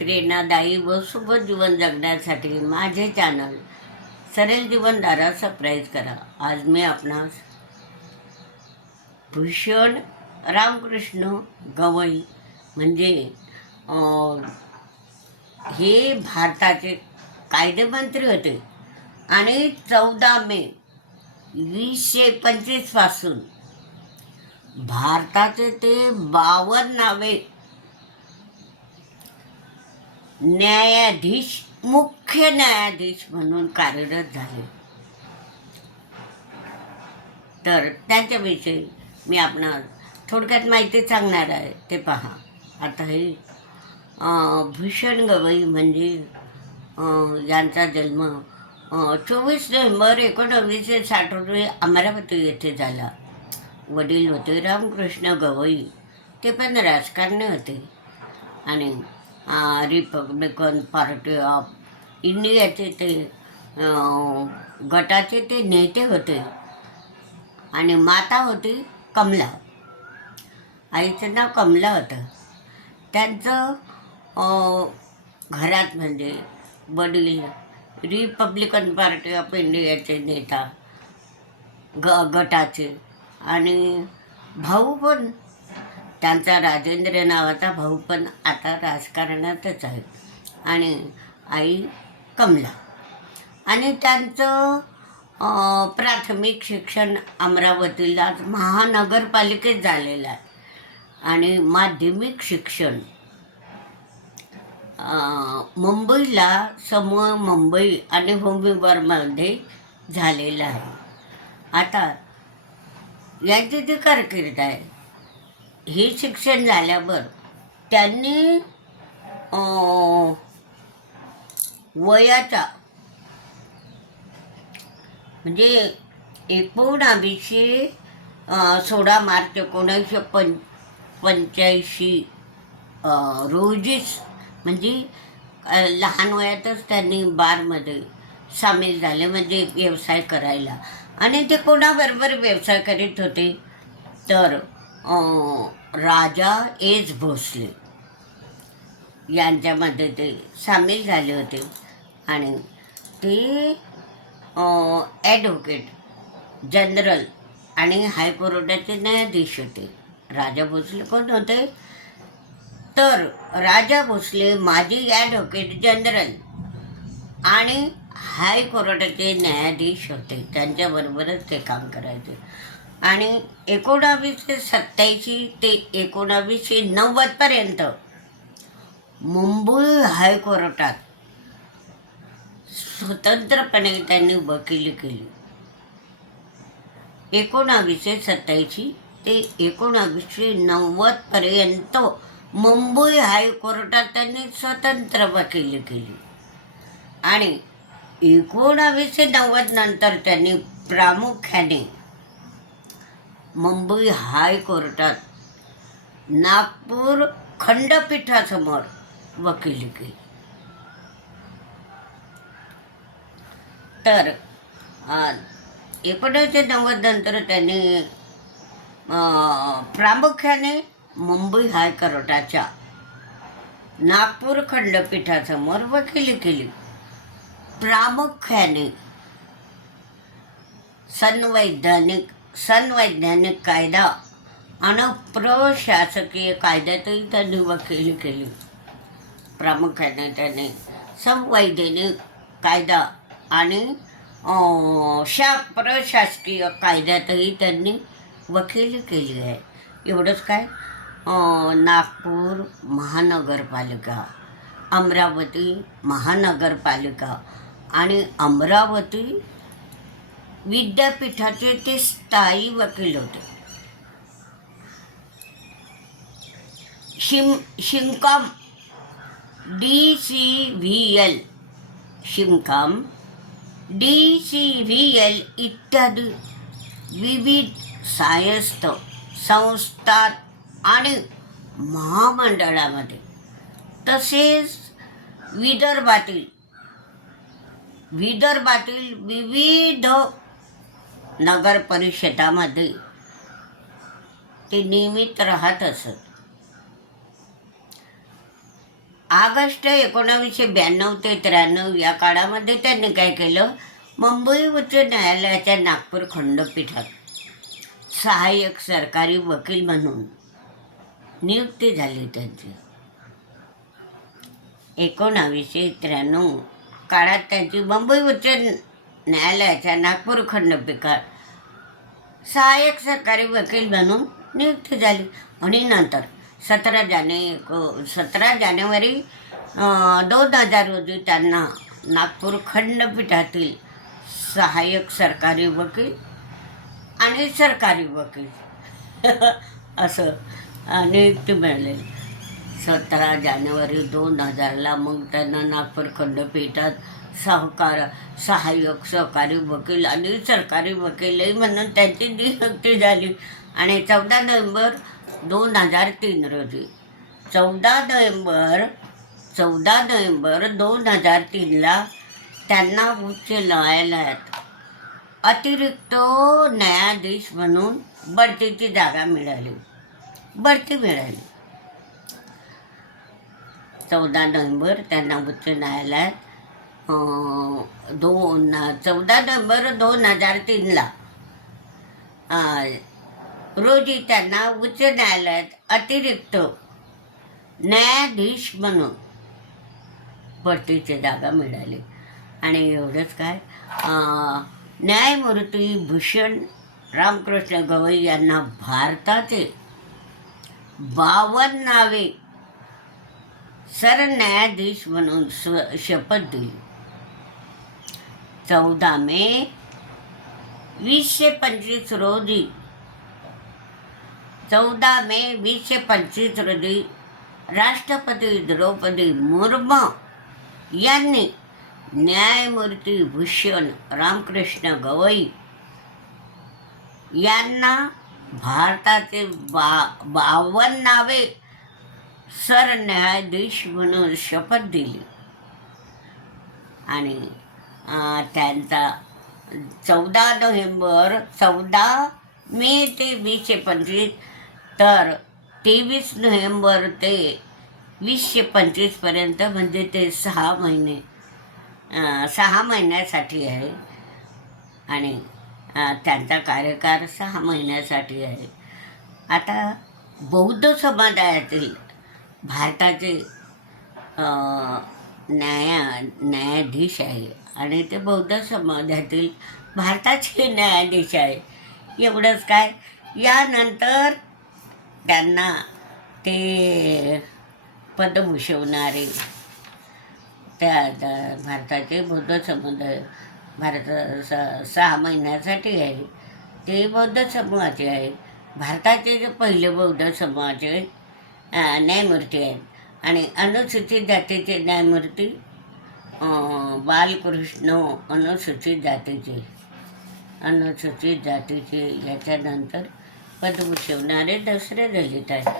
प्रेरणादायी व शुभ जीवन जगण्यासाठी माझे चॅनल सरळ जीवनदारा सबस्क्राईब करा. आज मी आपणास भूषण रामकृष्ण गवई म्हणजे हे भारताचे कायदेमंत्री होते आणि चौदा मे वीसशे पंचवीसपासून भारताचे ते बावन्नावे न्यायाधीश मुख्य न्यायाधीश म्हणून कार्यरत झाले. तर त्यांच्याविषयी मी आपणास थोडक्यात माहिती सांगणार आहे ते पहा. आता हे भूषण गवई म्हणजे यांचा जन्म चोवीस नोव्हेंबर एकोणवीसशे साठ रोजी अमरावती येथे झाला. वडील होते रामकृष्ण गवई. ते पण राजकारणी होते. आणि रिपब्लिकन पार्टी ऑफ इंडियाचे ते गटाचे ते नेते होते आणि माता होती कमला आईचं नाव कमला होतं त्यांचं घरात म्हणजे वडील रिपब्लिकन पार्टी ऑफ इंडियाचे नेता ग गटाचे आणि भाऊ पण त्यांचा राजेंद्र नावाचा भाऊ पण आता राजकारणातच आहे. आणि आई कमला. आणि त्यांचं प्राथमिक शिक्षण अमरावतीला महानगरपालिकेत झालेलं आहे. आणि माध्यमिक शिक्षण मुंबईला समूह मुंबई आणि होमिवरमध्ये झालेलं आहे. आता याची जी कारकीर्द आहे हे शिक्षण झाल्यावर त्यांनी वयाचा म्हणजे एकोणावीसशे सोळा मार्च एकोणीसशे पं पंच्याऐंशी रोजीच म्हणजे लहान वयातच त्यांनी बारमध्ये सामील झाले म्हणजे व्यवसाय करायला. आणि ते कोणाबरोबर व्यवसाय करीत होते? तर राजा एज भोसले. यांच्यामध्ये ते सामील झाले होते. आणि ते ॲडव्होकेट जनरल आणि हायकोर्टाचे न्यायाधीश होते. राजा भोसले कोण होते? तर राजा भोसले माजी ॲडव्होकेट जनरल आणि हायकोर्टाचे न्यायाधीश होते. त्यांच्याबरोबरच ते काम करायचे. आणि एकोणावीसशे सत्त्याऐंशी ते एकोणावीसशे नव्वदपर्यंत मुंबई हायकोर्टात स्वतंत्रपणे त्यांनी वकिली केली. एकोणावीसशे सत्त्याऐंशी ते एकोणावीसशे नव्वदपर्यंत मुंबई हायकोर्टात त्यांनी स्वतंत्र वकिली केली. आणि एकोणावीसशे नव्वद नंतर त्यांनी प्रामुख्याने मुंबई हायकोर्टात नागपूर खंडपीठासमोर वकिली केली तर एकोणीसशे नव्वद नंतर त्यांनी प्रामुख्याने मुंबई हायकोर्टाच्या नागपूर खंडपीठासमोर वकिली केली प्रामुख्याने संवैधानिक संवैधानिक कायदा आणि प्रशासकीय कायद्यातही त्यांनी वकिली केली. प्रामुख्याने त्यांनी संवैधानिक कायदा आणि शा प्रशासकीय कायद्यातही त्यांनी वकिली केली आहे. एवढंच काय? नागपूर महानगरपालिका अमरावती महानगरपालिका आणि अमरावती विद्यापीठाचे ते स्थायी वकील होते. शिम शिंकाम डी सी व्ही एल शिमकॉम डी सी व्ही एल इत्यादी विविध सायस्त संस्था आणि महामंडळामध्ये तसेच विदर्भातील विदर्भातील विविध नगर परिषदामध्ये ते नियमित राहत असत. ऑगस्ट एकोणावीसशे ब्याण्णव ते त्र्याण्णव या काळामध्ये त्यांनी काय केलं? मुंबई उच्च न्यायालयाच्या नागपूर खंडपीठात सहाय्यक सरकारी वकील म्हणून नियुक्ती झाली त्यांची. एकोणावीसशे त्र्याण्णव काळात त्यांची मुंबई उच्च न्यायालयाच्या नागपूर खंडपीठात सहाय्यक सरकारी वकील म्हणून नियुक्ती झाली. आणि नंतर सतरा जाने सतरा जानेवारी दोन हजार रोजी त्यांना नागपूर खंडपीठातील सहाय्यक सरकारी वकील आणि सरकारी वकील असं नियुक्ती मिळाली. सतरा जानेवारी दोन हजारला मग त्यांना नागपूर खंडपीठात सहकार सहाय्यक सहकारी वकील आणि सरकारी वकीलही म्हणून त्यांची नियुक्ती झाली. आणि चौदा नोव्हेंबर दोन हजार तीन रोजी चौदा नोव्हेंबर चौदा नोव्हेंबर दोन हजार तीनला त्यांना उच्च न्यायालयात अतिरिक्त न्यायाधीश म्हणून बढतीची जागा मिळाली. बढती मिळाली. चौदा नोव्हेंबर त्यांना उच्च न्यायालयात दोन चौदा नोव्हेंबर दोन हजार तीनला. रोजी त्यांना उच्च न्यायालयात अतिरिक्त न्यायाधीश म्हणून भरतीची जागा मिळाली. आणि एवढंच काय? न्यायमूर्ती भूषण रामकृष्ण गवई यांना भारताचे बावन्नावे सरन्यायाधीश म्हणून स्व शपथ दिली. चौदा मे वीसशे पंचवीस रोजी. चौदा मे वीसशे पंचवीस रोजी राष्ट्रपती द्रौपदी मुर्मू यांनी न्यायमूर्ती भूषण रामकृष्ण गवई यांना भारताचे बा बावन्नावे सरन्यायाधीश म्हणून शपथ दिली. आणि त्यांचा चौदा नोव्हेंबर चौदा मे ते वीसशे पंचवीस तर तेवीस नोव्हेंबर ते वीसशे पंचवीसपर्यंत म्हणजे ते सहा महिने सहा महिन्यासाठी आहे. आणि त्यांचा कार्यकाळ सहा महिन्यासाठी आहे. आता बौद्ध समुदायातील भारताचे न्याया न्यायाधीश आहे. आणि ते बौद्ध समाजातील भारताचे न्यायाधीश आहे. एवढंच काय? यानंतर त्यांना ते पद भूषवणारे त्या भारताचे बौद्ध समुदाय भारत स सहा महिन्यासाठी आहे. ते बौद्ध समूहाचे आहे. भारताचे जे पहिले बौद्ध समूहाचे न्यायमूर्ती आहेत. आणि अनुसूचित जातीचे न्यायमूर्ती बालकृष्ण अनुसूचित जातीचे अनुसूचित जातीचे याच्यानंतर पदभूषवणारे दसरे दलित आहे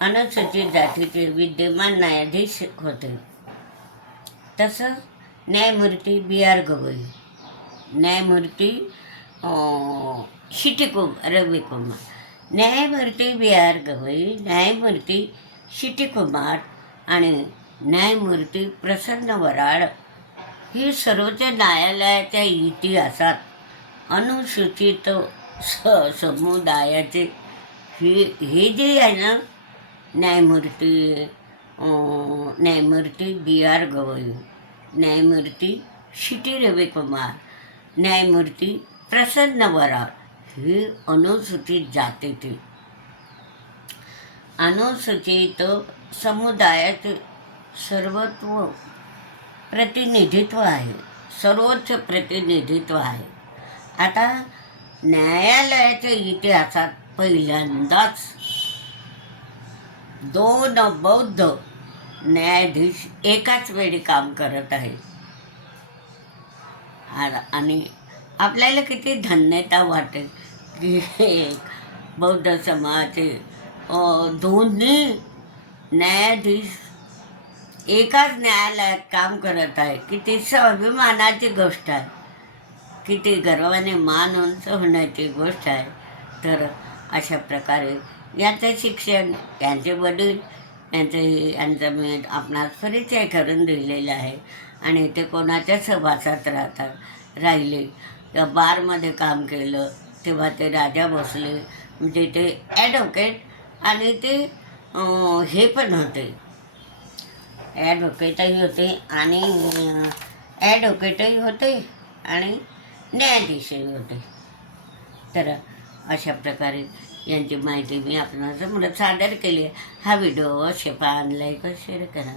अनुसूचित जातीचे विद्यमान न्यायाधीश होते. तसंच न्यायमूर्ती बी आर गवई न्यायमूर्ती शिटीकुमार रविकुमार. न्यायमूर्ती बी आर गवई न्यायमूर्ती शिटीकुमार आणि न्यायमूर्ती प्रसन्न वराड ही सर्वोच्च न्यायालयाच्या इतिहासात अनुसूचित स समुदायाचे हे हे जे आहे ना न्यायमूर्ती न्यायमूर्ती बी आर गवई न्यायमूर्ती शिटी रविकुमार न्यायमूर्ती प्रसन्न वरा ही अनुसूचित जातीतील. अनुसूचित समुदायाचे सर्वत्व प्रतिनिधित्व आहे. सर्वोच्च प्रतिनिधित्व आहे. आता न्यायालयाच्या इतिहासात पहिल्यांदाच दोन बौद्ध न्यायाधीश एकाच वेळी काम करत आहे आ- आणि आपल्याला किती धन्यता वाटेल की बौद्ध समाजाचे दोन्ही न्यायाधीश एकाच न्यायालयात काम करत आहे किती स्वाभिमानाची गोष्ट आहे. किती गर्वाने मान उंच होण्याची गोष्ट आहे. तर अशा प्रकारे यांचं शिक्षण यांचे वडील यांचं यांचा मी आपणास परिचय करून दिलेला आहे. आणि ते कोणाच्या सहवासात राहतात राहिले. त्या बारमध्ये काम केलं तेव्हा ते राजा भोसले म्हणजे ते ॲडव्होकेट आणि ते हे पण होते. ॲडव्होकेटही होते आणि ॲडव्होकेटही होते आणि न्यायाधीशही होते. तर अशा प्रकारे यांची माहिती मी आपणासमोर सादर केली आहे. हा व्हिडिओ शेपा आणलाय का शेअर करा.